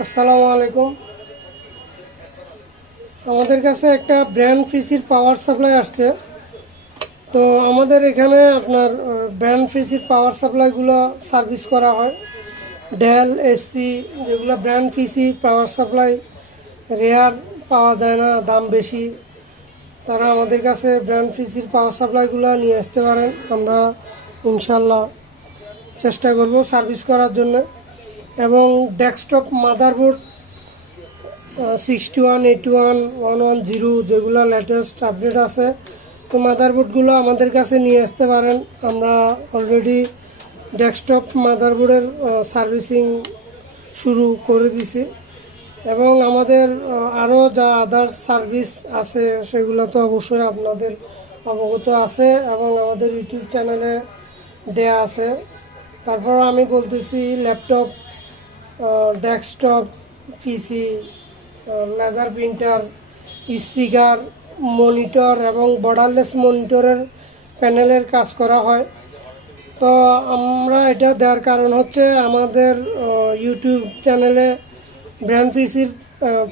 আসসালামু আলাইকুম। আমাদের কাছে একটা ব্র্যান্ড পিসির পাওয়ার সাপ্লাই আসছে। তো আমাদের এখানে আপনার ব্র্যান্ড পিসির পাওয়ার সাপ্লাইগুলো সার্ভিস করা হয়। ডেল, এসপি যেগুলো ব্র্যান্ড পিসি পাওয়ার সাপ্লাই রেয়ার পাওয়া যায় না, দাম বেশি, তারা আমাদের কাছে ব্র্যান্ড পিসির পাওয়ার সাপ্লাইগুলো নিয়ে আসতে পারেন। আমরা ইনশাল্লাহ চেষ্টা করব সার্ভিস করার জন্য। এবং ডেস্কটপ মাদারবোর্ড 6181 110 যেগুলো লেটেস্ট আপডেট আছে, তো মাদারবোর্ডগুলো আমাদের কাছে নিয়ে আসতে পারেন। আমরা অলরেডি ডেস্কটপ মাদারবোর্ডের সার্ভিসিং শুরু করে দিছি এবং আমাদের আরও যা আদার্স সার্ভিস আছে সেগুলো তো অবশ্যই আপনাদের অবগত আছে এবং আমাদের ইউটিউব চ্যানেলে দেয়া আছে। তারপর আমি বলতেছি laptop, desktop PC, laser printer, speaker, monitor এবং বর্ডারলেস মনিটরের প্যানেলের কাজ করা হয়। তো আমরা এটা দেওয়ার কারণ হচ্ছে আমাদের ইউটিউব চ্যানেলে ব্র্যান্ড পিসির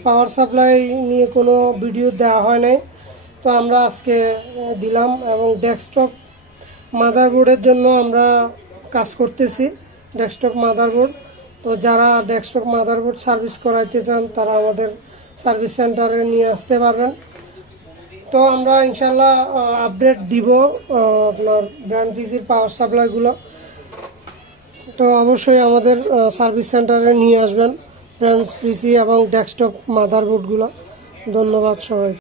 পাওয়ার সাপ্লাই নিয়ে কোনো ভিডিও দেওয়া হয় নাই, তো আমরা আজকে দিলাম। এবং ডেস্কটপ মাদারবোর্ডের জন্য আমরা কাজ করতেছি, ডেস্কটপ মাদারবোর্ড। তো যারা ডেস্কটপ মাদারবোর্ড সার্ভিস করাইতে চান তারা আমাদের সার্ভিস সেন্টারে নিয়ে আসতে পারবেন। তো আমরা ইনশাল্লাহ আপডেট দিব আপনার ব্র্যান্ড পিসির পাওয়ার সাপ্লাইগুলো। তো অবশ্যই আমাদের সার্ভিস সেন্টারে নিয়ে আসবেন ব্র্যান্ড পিসি এবং ডেস্কটপ মাদারবোর্ডগুলো। ধন্যবাদ সবাই।